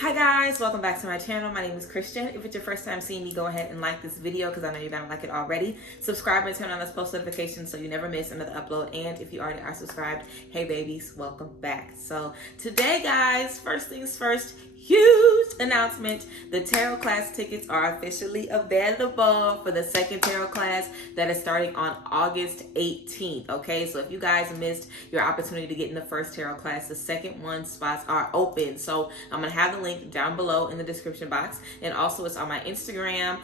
Hi guys, welcome back to my channel. My name is Christian. If it's your first time seeing me, go ahead and like this video because I know you're gonna like it already. Subscribe and turn on those post notifications so you never miss another upload. And if you already are subscribed, hey babies, welcome back. So today guys, first things first, huge announcement. The tarot class tickets are officially available for the second tarot class that is starting on August 18th. Okay, so if you guys missed your opportunity to get in the first tarot class, the second one spots are open. So I'm gonna have the link down below in the description box, and also it's on my Instagram.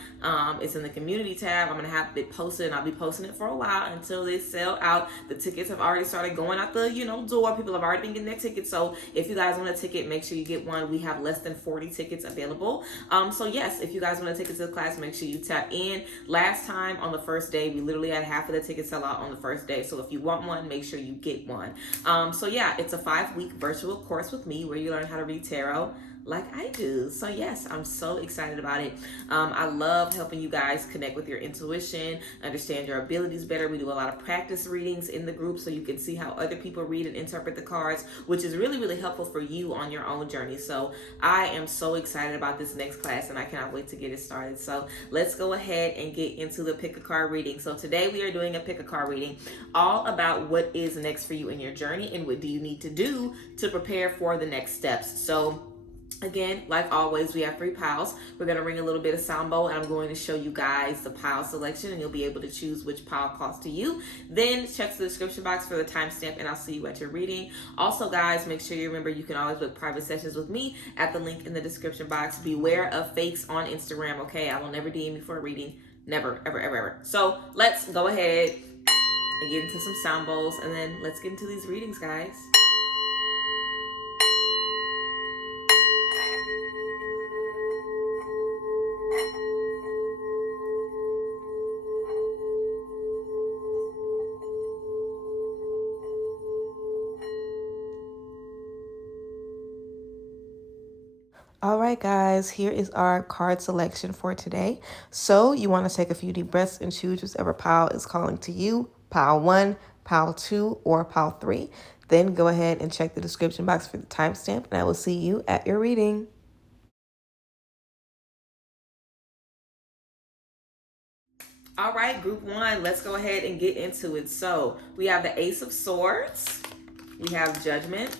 It's in the community tab. I'm gonna have it posted, and I'll be posting it for a while until they sell out. The tickets have already started going out the door. People have already been getting their tickets. So if you guys want a ticket, make sure you get one. We have less than 40 tickets available. So yes, if you guys want a ticket to the class, make sure you tap in. Last time on the first day, we literally had half of the tickets sell out on the first day. So if you want one, make sure you get one. So yeah, it's a 5-week virtual course with me where you learn how to read tarot like I do. So yes, I'm so excited about it. I love helping you guys connect with your intuition, understand your abilities better. We do a lot of practice readings in the group so you can see how other people read and interpret the cards, which is really, really helpful for you on your own journey. So I am so excited about this next class and I cannot wait to get it started. So let's go ahead and get into the pick a card reading. So today we are doing a pick a card reading all about what is next for you in your journey and what do you need to do to prepare for the next steps. So again, like always, we have 3 piles. We're going to ring a little bit of sound bowl, and I'm going to show you guys the pile selection, and you'll be able to choose which pile calls to you. Then check the description box for the timestamp, and I'll see you at your reading. Also, guys, make sure you remember you can always book private sessions with me at the link in the description box. Beware of fakes on Instagram, okay? I will never DM you for a reading. Never, ever, ever, ever. So let's go ahead and get into some sound bowls, and then let's get into these readings, guys. All right, guys, here is our card selection for today. So you want to take a few deep breaths and choose whichever pile is calling to you, pile 1, pile 2, or pile 3. Then go ahead and check the description box for the timestamp, and I will see you at your reading. All right, group 1, let's go ahead and get into it. So we have the Ace of Swords, we have Judgment,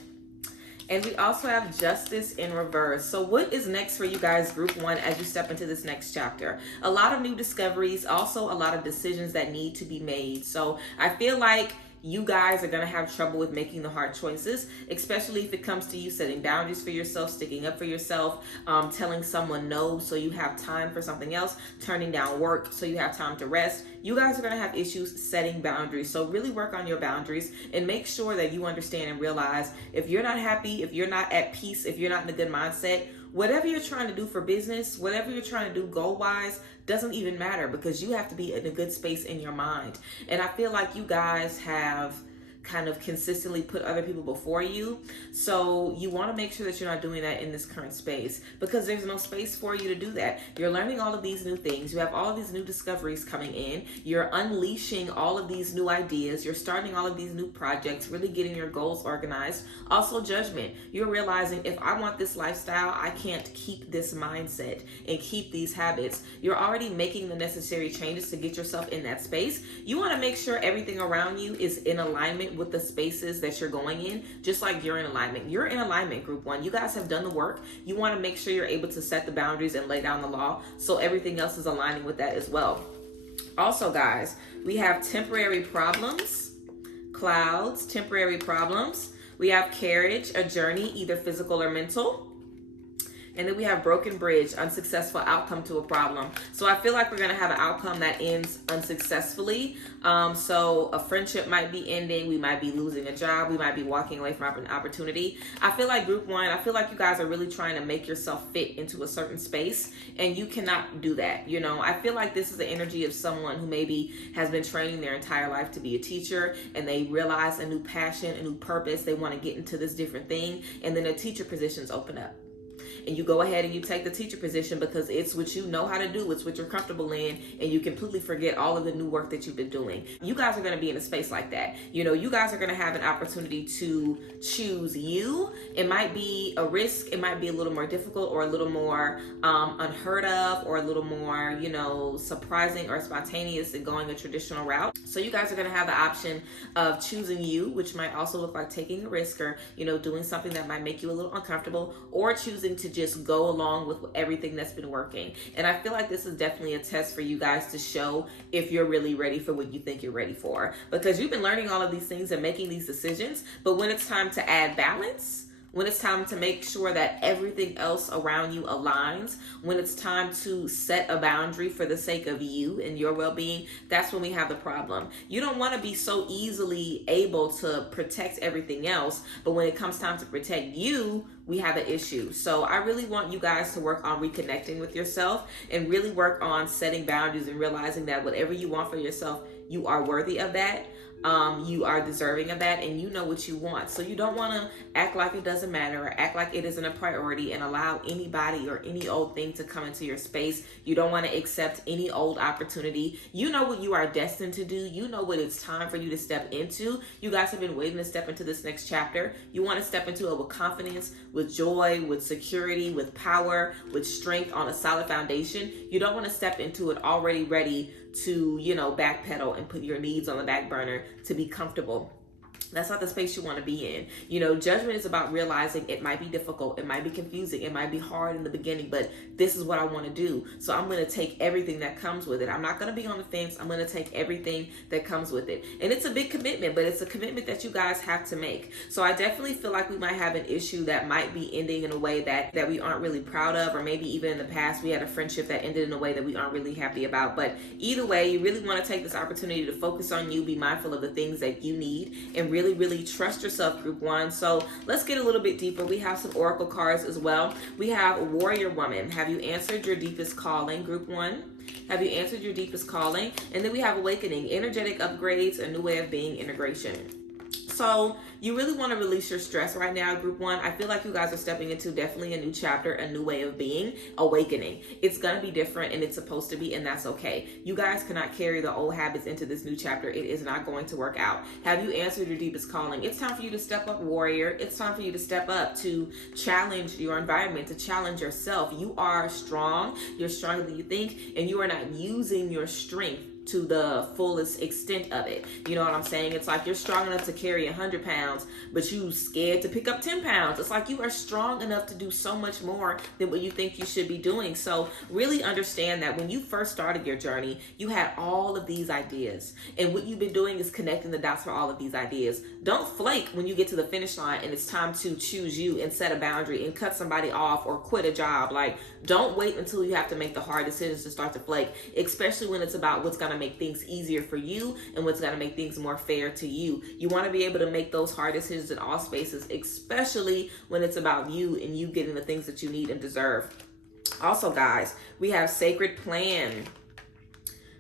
and we also have Justice in reverse. So what is next for you guys, group 1, as you step into this next chapter? A lot of new discoveries, also a lot of decisions that need to be made. So I feel like you guys are going to have trouble with making the hard choices, especially if it comes to you setting boundaries for yourself, sticking up for yourself, telling someone no so you have time for something else, turning down work so you have time to rest. You guys are going to have issues setting boundaries. So really work on your boundaries and make sure that you understand and realize if you're not happy, if you're not at peace, if you're not in a good mindset, whatever you're trying to do for business, whatever you're trying to do goal-wise, doesn't even matter because you have to be in a good space in your mind. And I feel like you guys have kind of consistently put other people before you. So you want to make sure that you're not doing that in this current space because there's no space for you to do that. You're learning all of these new things. You have all of these new discoveries coming in. You're unleashing all of these new ideas. You're starting all of these new projects, really getting your goals organized. Also, Judgment. You're realizing if I want this lifestyle, I can't keep this mindset and keep these habits. You're already making the necessary changes to get yourself in that space. You want to make sure everything around you is in alignment with the spaces that you're going in, just like you're in alignment. You're in alignment, group 1. You guys have done the work. You want to make sure you're able to set the boundaries and lay down the law so everything else is aligning with that as well. Also, guys, we have temporary problems, clouds, temporary problems. We have carriage, a journey, either physical or mental. And then we have broken bridge, unsuccessful outcome to a problem. So I feel like we're going to have an outcome that ends unsuccessfully. So a friendship might be ending. We might be losing a job. We might be walking away from an opportunity. I feel like group 1, I feel like you guys are really trying to make yourself fit into a certain space and you cannot do that. I feel like this is the energy of someone who maybe has been training their entire life to be a teacher and they realize a new passion, a new purpose. They want to get into this different thing and then a teacher positions open up. and you go ahead and you take the teacher position because it's what you know how to do, it's what you're comfortable in, and you completely forget all of the new work that you've been doing. You guys are going to be in a space like that. You guys are going to have an opportunity to choose you. It might be a risk, it might be a little more difficult or a little more unheard of or a little more, surprising or spontaneous than going a traditional route. So you guys are going to have the option of choosing you, which might also look like taking a risk or, doing something that might make you a little uncomfortable, or choosing to just go along with everything that's been working. And I feel like this is definitely a test for you guys to show if you're really ready for what you think you're ready for, because you've been learning all of these things and making these decisions, but when it's time to add balance, when it's time to make sure that everything else around you aligns, when it's time to set a boundary for the sake of you and your well-being, that's when we have the problem. You don't want to be so easily able to protect everything else, but when it comes time to protect you, we have an issue. So I really want you guys to work on reconnecting with yourself and really work on setting boundaries and realizing that whatever you want for yourself, you are worthy of that. You are deserving of that, and you know what you want. So you don't want to act like it doesn't matter or act like it isn't a priority and allow anybody or any old thing to come into your space. You don't want to accept any old opportunity. You know what you are destined to do. You know what it's time for you to step into. You guys have been waiting to step into this next chapter. You want to step into it with confidence, with joy, with security, with power, with strength on a solid foundation. You don't want to step into it already ready to, backpedal and put your needs on the back burner to be comfortable. That's not the space you want to be in. Judgment is about realizing it might be difficult, it might be confusing, it might be hard in the beginning, but this is what I want to do. So I'm going to take everything that comes with it. I'm not going to be on the fence. I'm going to take everything that comes with it. And it's a big commitment, but it's a commitment that you guys have to make. So I definitely feel like we might have an issue that might be ending in a way that we aren't really proud of, or maybe even in the past we had a friendship that ended in a way that we aren't really happy about. But either way, you really want to take this opportunity to focus on you, be mindful of the things that you need, and really trust yourself, group one. So let's get a little bit deeper. We have some oracle cards as well. We have Warrior Woman. Have you answered your deepest calling, group one? Have you answered your deepest calling? And then we have Awakening, energetic upgrades, a new way of being, integration. So you really want to release your stress right now, group one. I feel like you guys are stepping into definitely a new chapter, a new way of being, awakening. It's going to be different, and it's supposed to be, and that's okay. You guys cannot carry the old habits into this new chapter. It is not going to work out. Have you answered your deepest calling? It's time for you to step up, warrior. It's time for you to step up, to challenge your environment, to challenge yourself. You are strong. You're stronger than you think, and you are not using your strength to the fullest extent of it. You know what I'm saying? It's like you're strong enough to carry 100 pounds, but you scared to pick up 10 pounds. It's like you are strong enough to do so much more than what you think you should be doing. So really understand that when you first started your journey, you had all of these ideas. And what you've been doing is connecting the dots for all of these ideas. Don't flake when you get to the finish line and it's time to choose you and set a boundary and cut somebody off or quit a job. Like, don't wait until you have to make the hard decisions to start to flake, especially when it's about what's going to make things easier for you and what's going to make things more fair to you. You want to be able to make those hard decisions in all spaces, especially when it's about you and you getting the things that you need and deserve. Also, guys, we have Sacred Plan.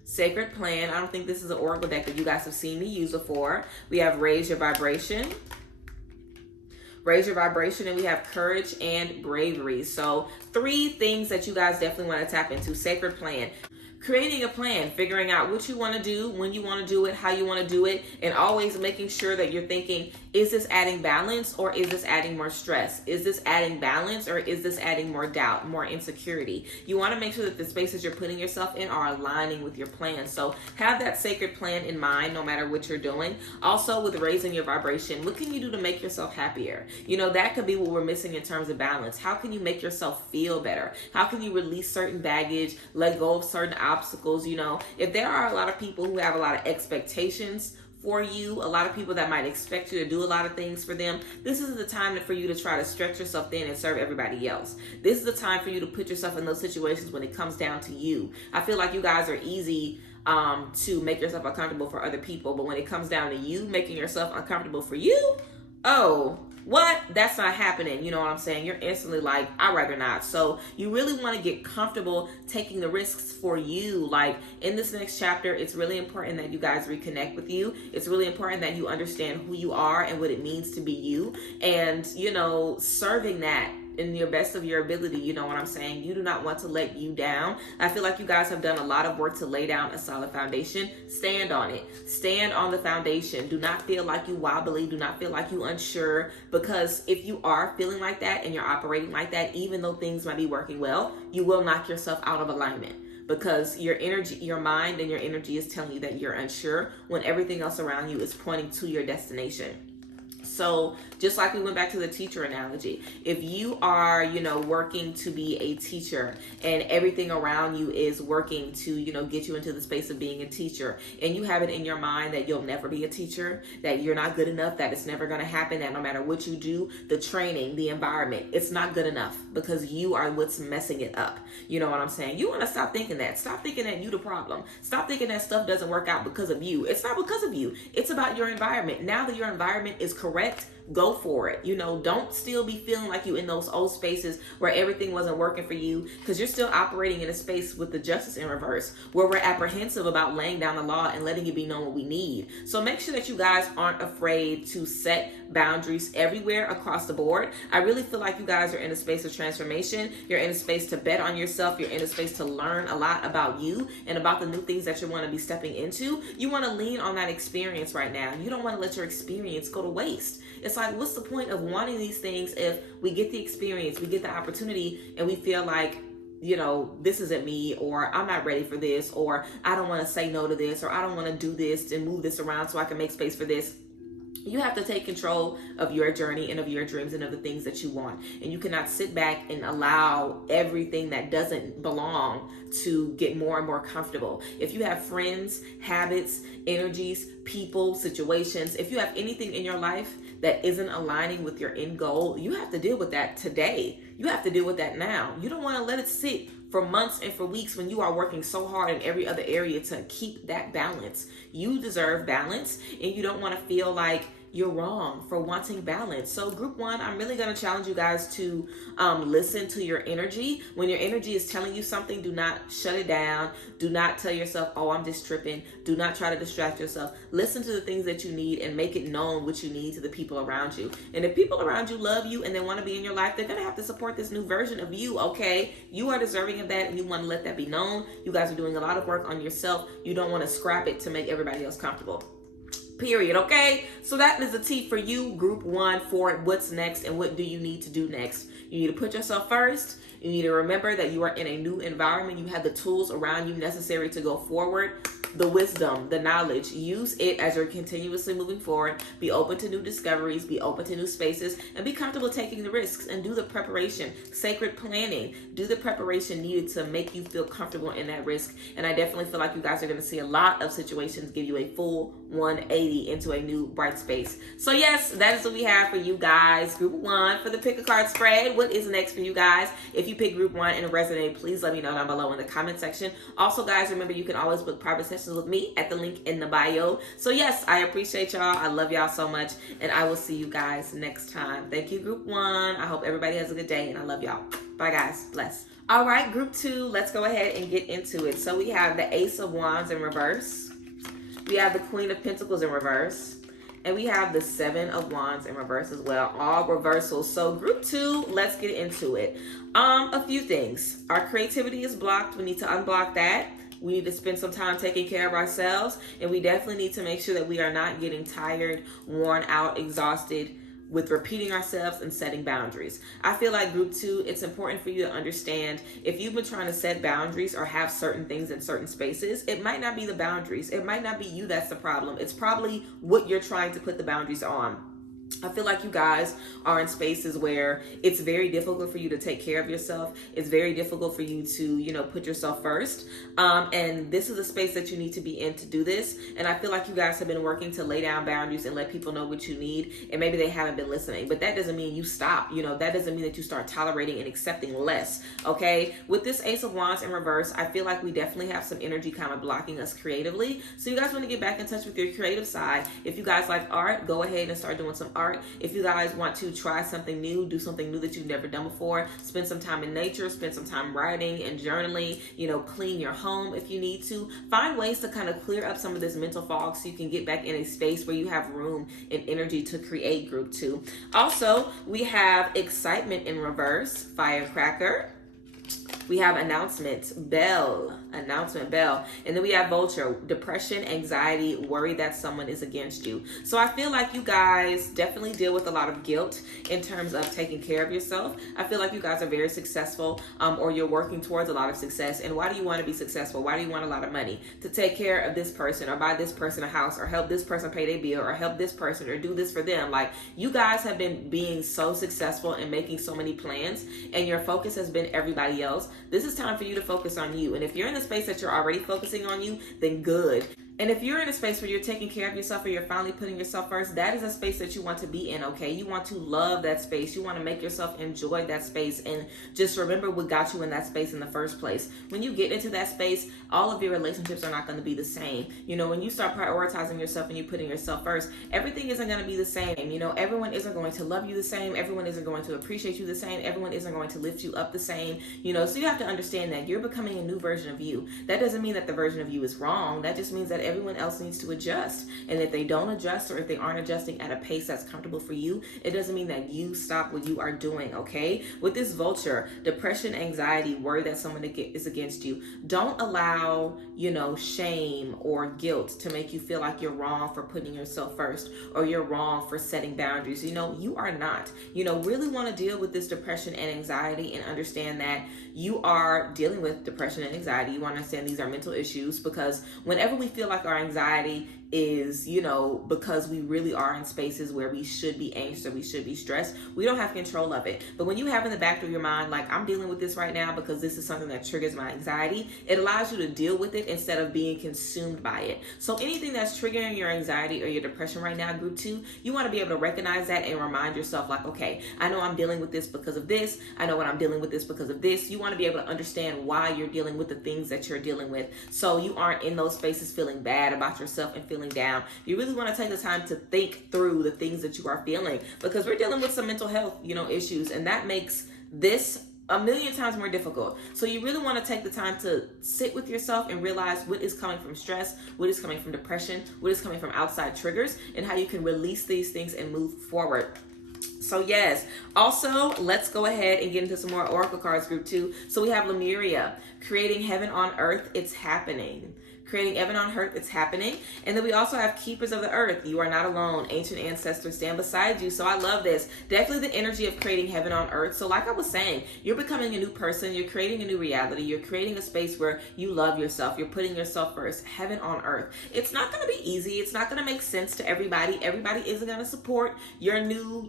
Sacred Plan. I don't think this is an oracle deck that you guys have seen me use before. We have Raise Your Vibration. Raise your vibration, and we have Courage and Bravery. So 3 things that you guys definitely want to tap into. Sacred Plan. Creating a plan, figuring out what you want to do, when you want to do it, how you want to do it, and always making sure that you're thinking, is this adding balance or is this adding more stress? Is this adding balance or is this adding more doubt, more insecurity? You want to make sure that the spaces you're putting yourself in are aligning with your plan. So have that sacred plan in mind no matter what you're doing. Also, with raising your vibration, what can you do to make yourself happier? That could be what we're missing in terms of balance. How can you make yourself feel better? How can you release certain baggage, let go of certain obstacles? If there are a lot of people who have a lot of expectations for you, a lot of people that might expect you to do a lot of things for them, this is the time for you to try to stretch yourself thin and serve everybody else. This is the time for you to put yourself in those situations when it comes down to you. I feel like you guys are easy to make yourself uncomfortable for other people, but when it comes down to you making yourself uncomfortable for you, oh, what? That's not happening. You know what I'm saying? You're instantly like, I'd rather not. So you really want to get comfortable taking the risks for you. Like, in this next chapter, it's really important that you guys reconnect with you. It's really important that you understand who you are and what it means to be you. And, serving that in your best of your ability. You know what I'm saying? You do not want to let you down. I feel like you guys have done a lot of work to lay down a solid foundation. Stand on it. Stand on the foundation. Do not feel like you wobbly. Do not feel like you unsure, because if you are feeling like that and you're operating like that, even though things might be working well, you will knock yourself out of alignment, because your energy, your mind and your energy is telling you that you're unsure when everything else around you is pointing to your destination. So just like we went back to the teacher analogy, if you are, working to be a teacher and everything around you is working to, get you into the space of being a teacher, and you have it in your mind that you'll never be a teacher, that you're not good enough, that it's never going to happen, that no matter what you do, the training, the environment, it's not good enough because you are what's messing it up. You know what I'm saying? You want to stop thinking that. Stop thinking that you the problem. Stop thinking that stuff doesn't work out because of you. It's not because of you. It's about your environment. Now that your environment is correct, go for it. Don't still be feeling like you in those old spaces where everything wasn't working for you, because you're still operating in a space with the justice in reverse, where we're apprehensive about laying down the law and letting it be known what we need. So make sure that you guys aren't afraid to set boundaries everywhere across the board. I really feel like you guys are in a space of transformation. You're in a space to bet on yourself. You're in a space to learn a lot about you and about the new things that you want to be stepping into. You want to lean on that experience right now. You don't want to let your experience go to waste. It's like, what's the point of wanting these things if we get the experience, we get the opportunity, and we feel like, this isn't me, or I'm not ready for this, or I don't want to say no to this, or I don't want to do this and move this around so I can make space for this. You have to take control of your journey and of your dreams and of the things that you want. And you cannot sit back and allow everything that doesn't belong to get more and more comfortable. If you have friends, habits, energies, people, situations, if you have anything in your life that isn't aligning with your end goal, you have to deal with that today. You have to deal with that now. You don't want to let it sit for months and for weeks when you are working so hard in every other area to keep that balance. You deserve balance, and you don't want to feel like you're wrong for wanting balance. So group one, I'm really going to challenge you guys to listen to your energy. When your energy is telling you something, do not shut it down. Do not tell yourself, oh, I'm just tripping. Do not try to distract yourself. Listen to the things that you need and make it known what you need to the people around you. And if people around you love you and they want to be in your life, they're going to have to support this new version of you, okay? You are deserving of that, and you want to let that be known. You guys are doing a lot of work on yourself. You don't want to scrap it to make everybody else comfortable. Period. Okay, so that is the T for you, group one, for what's next and what do you need to do next. You need to put yourself first. You need to remember that you are in a new environment. You have the tools around you necessary to go forward. The wisdom, the knowledge, use it as you're continuously moving forward. Be open to new discoveries, be open to new spaces, and be comfortable taking the risks, and do the preparation, sacred planning. Do the preparation needed to make you feel comfortable in that risk. And I definitely feel like you guys are going to see a lot of situations give you a full 180 into a new bright space. So yes, that is what we have for you guys. Group one for the pick a card spread. What is next for you guys? If you pick group one and it resonated, please let me know down below in the comment section. Also guys, remember you can always book private sessions with me at the link in the bio. So yes, I appreciate y'all. I love y'all so much, and I will see you guys next time. Thank you, group one. I hope everybody has a good day, and I love y'all. Bye guys. Bless. All right, group two, let's go ahead and get into it. So we have the Ace of Wands in reverse. We have the Queen of Pentacles in reverse. And we have the Seven of Wands in reverse as well. All reversals. So group two, let's get into it. A few things. Our creativity is blocked. We need to unblock that. We need to spend some time taking care of ourselves. And we definitely need to make sure that we are not getting tired, worn out, exhausted with repeating ourselves and setting boundaries. I feel like group two, it's important for you to understand if you've been trying to set boundaries or have certain things in certain spaces, it might not be the boundaries. It might not be you that's the problem. It's probably what you're trying to put the boundaries on. I feel like you guys are in spaces where it's very difficult for you to take care of yourself. It's very difficult for you to, put yourself first. And this is a space that you need to be in to do this. And I feel like you guys have been working to lay down boundaries and let people know what you need. And maybe they haven't been listening, but that doesn't mean you stop. That doesn't mean that you start tolerating and accepting less. Okay. With this Ace of Wands in reverse, I feel like we definitely have some energy kind of blocking us creatively. So you guys want to get back in touch with your creative side. If you guys like art, go ahead and start doing some art. If you guys want to try something new, do something new that you've never done before, spend some time in nature, spend some time writing and journaling, clean your home if you need to. Find ways to kind of clear up some of this mental fog so you can get back in a space where you have room and energy to create. Group 2. Also, we have excitement in reverse, firecracker. We have announcement bell, and then we have vulture, depression, anxiety, worry that someone is against you. So I feel like you guys definitely deal with a lot of guilt in terms of taking care of yourself. I feel like you guys are very successful, or you're working towards a lot of success. And why do you want to be successful? Why do you want a lot of money? To take care of this person, or buy this person a house, or help this person pay their bill, or help this person, or do this for them. Like, you guys have been being so successful and making so many plans, and your focus has been everybody else. This is time for you to focus on you. And if you're in the space that you're already focusing on you, then good. And if you're in a space where you're taking care of yourself, or you're finally putting yourself first, that is a space that you want to be in, okay? You want to love that space. You want to make yourself enjoy that space. And just remember what got you in that space in the first place. When you get into that space, all of your relationships are not going to be the same. When you start prioritizing yourself and you're putting yourself first, everything isn't going to be the same. Everyone isn't going to love you the same. Everyone isn't going to appreciate you the same. Everyone isn't going to lift you up the same. So you have to understand that you're becoming a new version of you. That doesn't mean that the version of you is wrong. That just means that everyone else needs to adjust. And if they don't adjust, or if they aren't adjusting at a pace that's comfortable for you, it doesn't mean that you stop what you are doing, okay? With this vulture, depression, anxiety, worry that someone is against you, don't allow, shame or guilt to make you feel like you're wrong for putting yourself first, or you're wrong for setting boundaries. You are not. Really want to deal with this depression and anxiety, and understand that you are dealing with depression and anxiety. You want to understand these are mental issues, because whenever we feel like our anxiety is, because we really are in spaces where we should be anxious or we should be stressed, we don't have control of it. But when you have in the back of your mind, like, I'm dealing with this right now because this is something that triggers my anxiety, it allows you to deal with it instead of being consumed by it. So anything that's triggering your anxiety or your depression right now, group 2, you want to be able to recognize that and remind yourself, like, okay, I know I'm dealing with this because of this. I know what I'm dealing with this because of this. You want to be able to understand why you're dealing with the things that you're dealing with, so you aren't in those spaces feeling bad about yourself and feeling down. You really want to take the time to think through the things that you are feeling, because we're dealing with some mental health, issues, and that makes this a million times more difficult. So you really want to take the time to sit with yourself and realize what is coming from stress, what is coming from depression, what is coming from outside triggers, and how you can release these things and move forward. So yes, also let's go ahead and get into some more oracle cards, group 2. So we have Lemuria, creating heaven on earth, it's happening. Creating heaven on earth, it's happening. And then we also have keepers of the earth. You are not alone. Ancient ancestors stand beside you. So I love this. Definitely the energy of creating heaven on earth. So like I was saying, you're becoming a new person. You're creating a new reality. You're creating a space where you love yourself. You're putting yourself first. Heaven on earth. It's not going to be easy. It's not going to make sense to everybody. Everybody isn't going to support your new,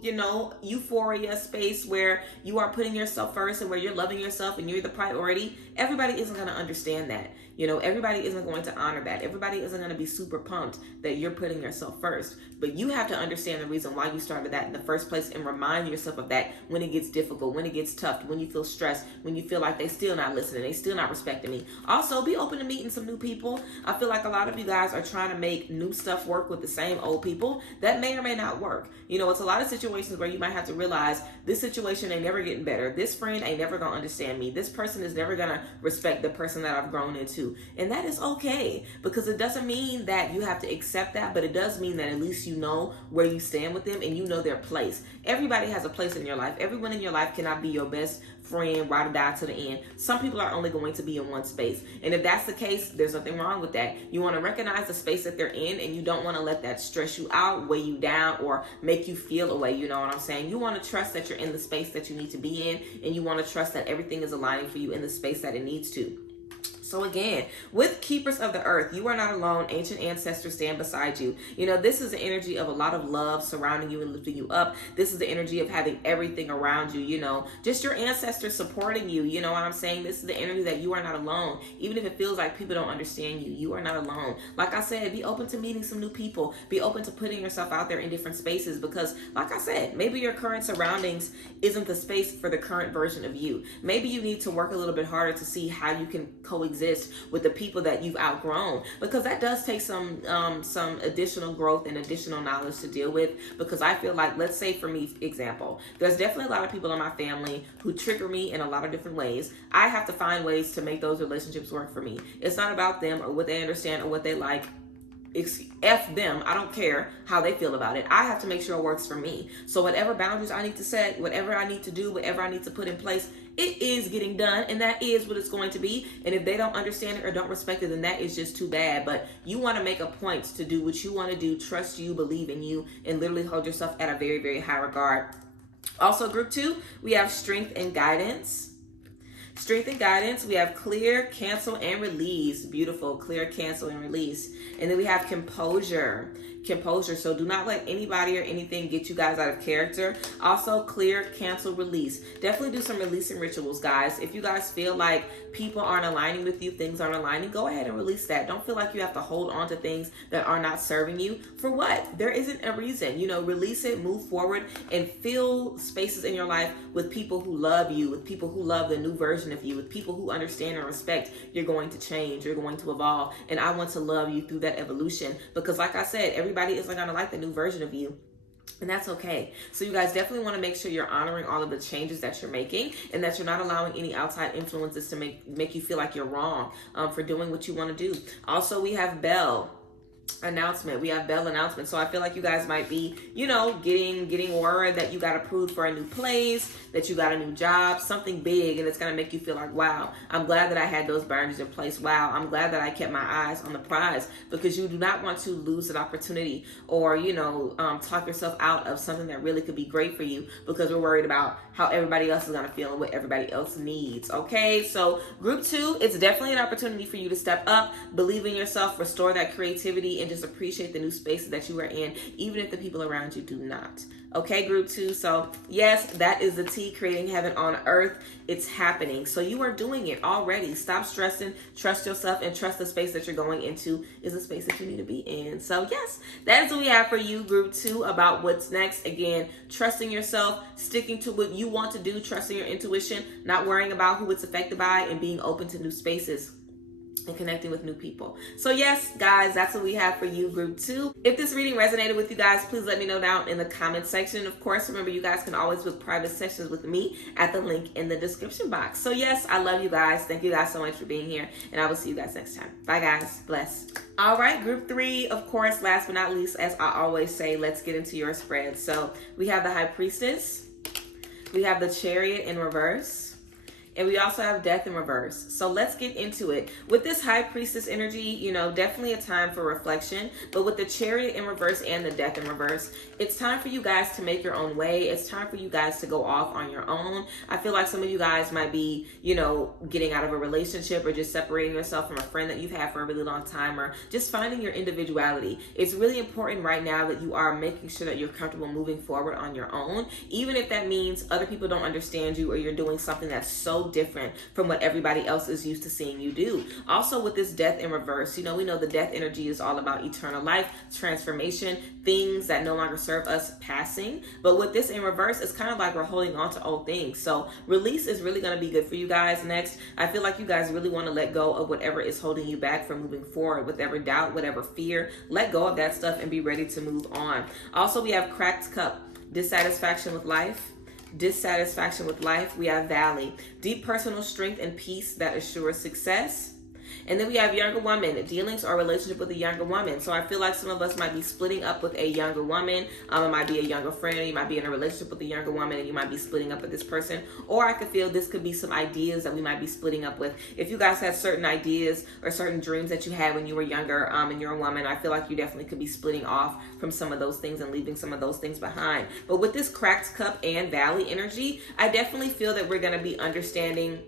euphoria space where you are putting yourself first and where you're loving yourself and you're the priority. Everybody isn't going to understand that. Everybody isn't going to honor that. Everybody isn't going to be super pumped that you're putting yourself first. But you have to understand the reason why you started that in the first place, and remind yourself of that when it gets difficult, when it gets tough, when you feel stressed, when you feel like they still not listening, they still not respecting me. Also, be open to meeting some new people. I feel like a lot of you guys are trying to make new stuff work with the same old people. That may or may not work. It's a lot of situations where you might have to realize this situation ain't never getting better. This friend ain't never going to understand me. This person is never going to respect the person that I've grown into. And that is okay, because it doesn't mean that you have to accept that, but it does mean that at least you know where you stand with them and you know their place. Everybody has a place in your life. Everyone in your life cannot be your best friend, ride or die to the end. Some people are only going to be in one space. And if that's the case, there's nothing wrong with that. You want to recognize the space that they're in, and you don't want to let that stress you out, weigh you down, or make you feel away. You know what I'm saying? You want to trust that you're in the space that you need to be in, and you want to trust that everything is aligning for you in the space that it needs to. So again, with keepers of the earth, you are not alone. Ancient ancestors stand beside you. This is the energy of a lot of love surrounding you and lifting you up. This is the energy of having everything around you, just your ancestors supporting you. You know what I'm saying? This is the energy that you are not alone. Even if it feels like people don't understand you, you are not alone. Like I said, be open to meeting some new people. Be open to putting yourself out there in different spaces, because like I said, maybe your current surroundings isn't the space for the current version of you. Maybe you need to work a little bit harder to see how you can coexist coexist with the people that you've outgrown, because that does take some additional growth and additional knowledge to deal with. Because I feel like, let's say for me, example, there's definitely a lot of people in my family who trigger me in a lot of different ways. I have to find ways to make those relationships work for me. It's not about them or what they understand or what they like. F them. I don't care how they feel about it. I have to make sure it works for me. So whatever boundaries I need to set, whatever I need to do, whatever I need to put in place, it is getting done, and that is what it's going to be. And if they don't understand it or don't respect it, then that is just too bad. But you want to make a point to do what you want to do, trust you, believe in you, and literally hold yourself at a very, very high regard. Also, group 2, we have strength and guidance. Strength and guidance, we have clear, cancel, and release. Beautiful, clear, cancel, and release. And then we have composure. Composure, so do not let anybody or anything get you guys out of character. Also, clear, cancel, release. Definitely do some releasing rituals, guys. If you guys feel like people aren't aligning with you, things aren't aligning, go ahead and release that. Don't feel like you have to hold on to things that are not serving you. For what? There isn't a reason. Release it, move forward, and fill spaces in your life with people who love you, with people who love the new version of you, with people who understand and respect you're going to change, you're going to evolve, and I want to love you through that evolution. Because like I said, everybody isn't going to like the new version of you. And that's okay. So you guys definitely want to make sure you're honoring all of the changes that you're making, and that you're not allowing any outside influences to make you feel like you're wrong for doing what you want to do. Also, we have Bell announcement. We have Bell announcement. So I feel like you guys might be, getting word that you got approved for a new place, that you got a new job, something big, and it's going to make you feel like, wow, I'm glad that I had those boundaries in place. Wow, I'm glad that I kept my eyes on the prize, because you do not want to lose an opportunity or, talk yourself out of something that really could be great for you, because we're worried about how everybody else is going to feel and what everybody else needs. Okay, so group 2, it's definitely an opportunity for you to step up, believe in yourself, restore that creativity, and just appreciate the new spaces that you are in, even if the people around you do not. Okay, group 2. So yes, that is the T, creating heaven on earth. It's happening. So you are doing it already. Stop stressing, trust yourself, and trust the space that you're going into is a space that you need to be in. So yes, that is what we have for you, group 2, about what's next. Again, trusting yourself, sticking to what you want to do, trusting your intuition, not worrying about who it's affected by, and being open to new spaces and connecting with new people. So yes, guys, that's what we have for you, group 2. If this reading resonated with you guys, please let me know down in the comment section. Of course, remember, you guys can always book private sessions with me at the link in the description box. So yes, I love you guys. Thank you guys so much for being here, and I will see you guys next time. Bye, guys. Bless. All right, group 3, of course, last but not least, as I always say, let's get into your spread. So we have the High Priestess, we have the Chariot in reverse, and we also have Death in reverse. So let's get into it. With this High Priestess energy, definitely a time for reflection. But with the Chariot in reverse and the Death in reverse, it's time for you guys to make your own way. It's time for you guys to go off on your own. I feel like some of you guys might be, getting out of a relationship, or just separating yourself from a friend that you've had for a really long time, or just finding your individuality. It's really important right now that you are making sure that you're comfortable moving forward on your own, even if that means other people don't understand you, or you're doing something that's so different from what everybody else is used to seeing you do. Also, with this Death in reverse, we know the death energy is all about eternal life, transformation, things that no longer serve us passing. But with this in reverse, it's kind of like we're holding on to old things. So release is really going to be good for you guys next. I feel like you guys really want to let go of whatever is holding you back from moving forward, whatever doubt, whatever fear. Let go of that stuff and be ready to move on. Also, we have Cracked Cup, dissatisfaction with life. Dissatisfaction with life. We have Valley, deep personal strength and peace that assures success. And then we have younger woman, dealings or relationship with a younger woman. So I feel like some of us might be splitting up with a younger woman. It might be a younger friend. You might be in a relationship with a younger woman, and you might be splitting up with this person. Or I could feel this could be some ideas that we might be splitting up with. If you guys had certain ideas or certain dreams that you had when you were younger, and you're a woman, I feel like you definitely could be splitting off from some of those things and leaving some of those things behind. But with this Cracked Cup and Valley energy, I definitely feel that we're going to be understanding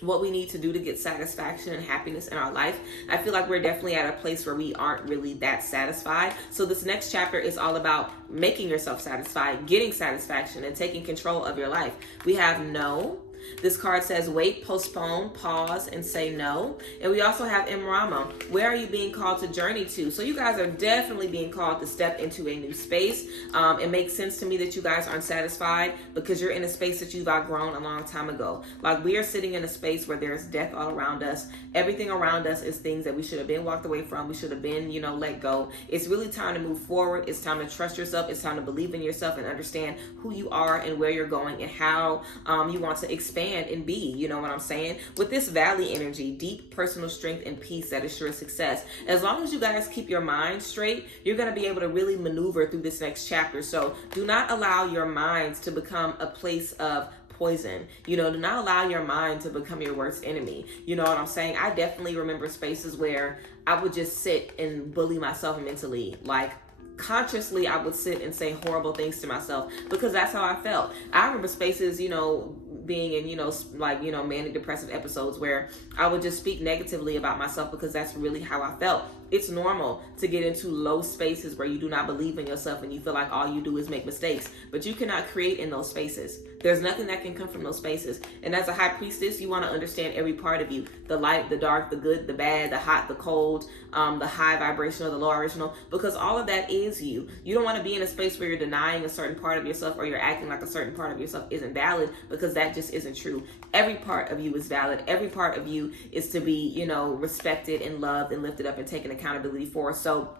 what we need to do to get satisfaction and happiness in our life. I feel like we're definitely at a place where we aren't really that satisfied. So this next chapter is all about making yourself satisfied, getting satisfaction, and taking control of your life. We have No, This card says wait, postpone, pause, and say no. And we also have Imrama. Where are you being called to journey to? So you guys are definitely being called to step into a new space. It makes sense to me that you guys aren't satisfied because you're in a space that you've outgrown a long time ago. Like, we are sitting in a space where there's death all around us. Everything around us is things that we should have been walked away from. We should have been, let go. It's really time to move forward. It's time to trust yourself. It's time to believe in yourself and understand who you are and where you're going and how you want to expand and be. You know what I'm saying? With this valley energy, deep personal strength and peace that assures success. As long as you guys keep your mind straight, you're going to be able to really maneuver through this next chapter. So do not allow your minds to become a place of poison. Do not allow your mind to become your worst enemy. You know what I'm saying? I definitely remember spaces where I would just sit and bully myself mentally. Like, consciously, I would sit and say horrible things to myself because that's how I felt. I remember spaces, being in, manic depressive episodes where I would just speak negatively about myself because that's really how I felt. It's normal to get into low spaces where you do not believe in yourself and you feel like all you do is make mistakes, but you cannot create in those spaces. There's nothing that can come from those spaces. And as a high priestess, you want to understand every part of you, the light, the dark, the good, the bad, the hot, the cold, the high vibrational, the low vibrational, because all of that is you. You don't want to be in a space where you're denying a certain part of yourself or you're acting like a certain part of yourself isn't valid, because that just isn't true. Every part of you is valid. Every part of you is to be, respected and loved and lifted up and taken accountability for. So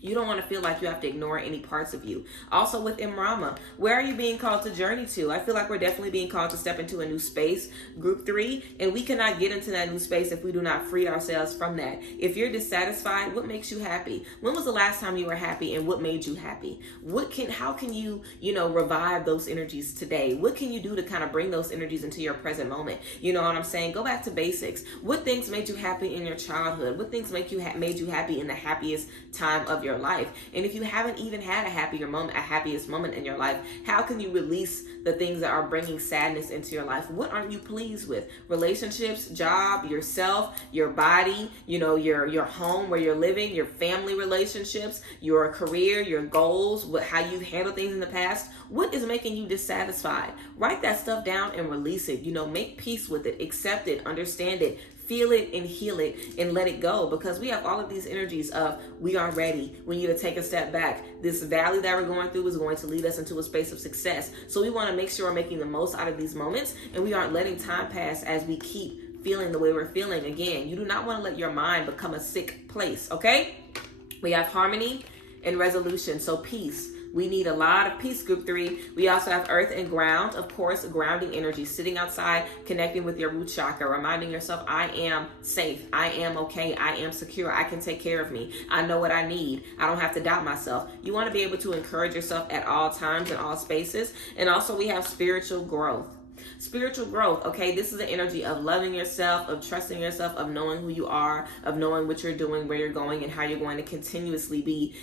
you don't want to feel like you have to ignore any parts of you. Also with Imrama, where are you being called to journey to? I feel like we're definitely being called to step into a new space, group 3, and we cannot get into that new space if we do not free ourselves from that. If you're dissatisfied, what makes you happy? When was the last time you were happy and what made you happy? How can you, revive those energies today? What can you do to kind of bring those energies into your present moment? You know what I'm saying? Go back to basics. What things made you happy in your childhood? What things made you happy in the happiest time of your life? And if you haven't even had a happiest moment in your life, how can you release the things that are bringing sadness into your life? What aren't you pleased with? Relationships, job, yourself, your body, your home where you're living, your family relationships, your career, your goals, how you handle things in the past. What is making you dissatisfied? Write that stuff down and release it. Make peace with it, accept it, understand it, feel it and heal it and let it go, because we have all of these energies of we are ready. We need to take a step back. This valley that we're going through is going to lead us into a space of success. So we want to make sure we're making the most out of these moments and we aren't letting time pass as we keep feeling the way we're feeling. Again, you do not want to let your mind become a sick place, okay? We have harmony and resolution, so peace. We need a lot of peace, group 3. We also have earth and ground, of course, grounding energy, sitting outside, connecting with your root chakra, reminding yourself, I am safe, I am okay, I am secure, I can take care of me, I know what I need, I don't have to doubt myself. You want to be able to encourage yourself at all times in all spaces. And also we have spiritual growth. Spiritual growth, okay? This is the energy of loving yourself, of trusting yourself, of knowing who you are, of knowing what you're doing, where you're going, and how you're going to continuously be,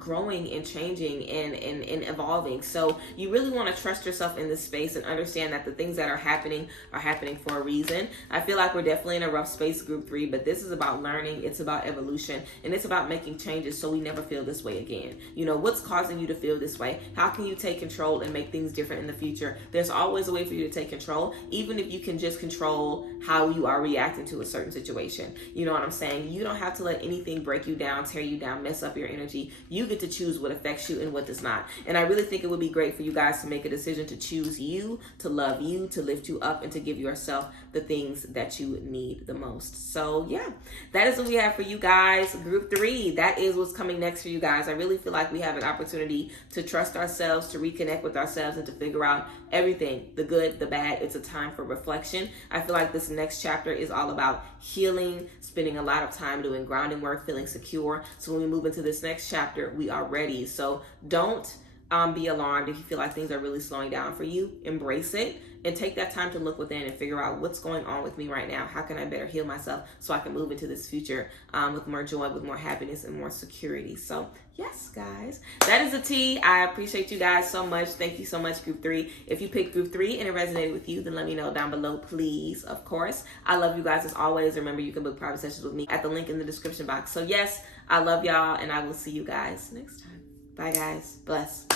growing and changing and evolving. So you really want to trust yourself in this space and understand that the things that are happening for a reason. I feel like we're definitely in a rough space, group 3, but this is about learning. It's about evolution, and it's about making changes so we never feel this way again. What's causing you to feel this way? How can you take control and make things different in the future? There's always a way for you to take control, even if you can just control how you are reacting to a certain situation. You know what I'm saying? You don't have to let anything break you down, tear you down, mess up your energy. You get to choose what affects you and what does not. And I really think it would be great for you guys to make a decision to choose you, to love you, to lift you up, and to give yourself the things that you need the most. So yeah, that is what we have for you guys. Group 3, that is what's coming next for you guys. I really feel like we have an opportunity to trust ourselves, to reconnect with ourselves, and to figure out everything, the good, the bad. It's a time for reflection. I feel like this next chapter is all about healing, spending a lot of time doing grounding work, feeling secure. So when we move into this next chapter, we are ready. So don't be alarmed if you feel like things are really slowing down for you. Embrace it and take that time to look within and figure out what's going on with me right now. How can I better heal myself so I can move into this future with more joy, with more happiness, and more security. So yes, guys, that is the tea. I appreciate you guys so much. Thank you so much, group 3. If you picked group 3 and it resonated with you, then let me know down below, please. Of course, I love you guys as always. Remember, you can book private sessions with me at the link in the description box. So yes, I love y'all, and I will see you guys next time. Bye, guys. Bless.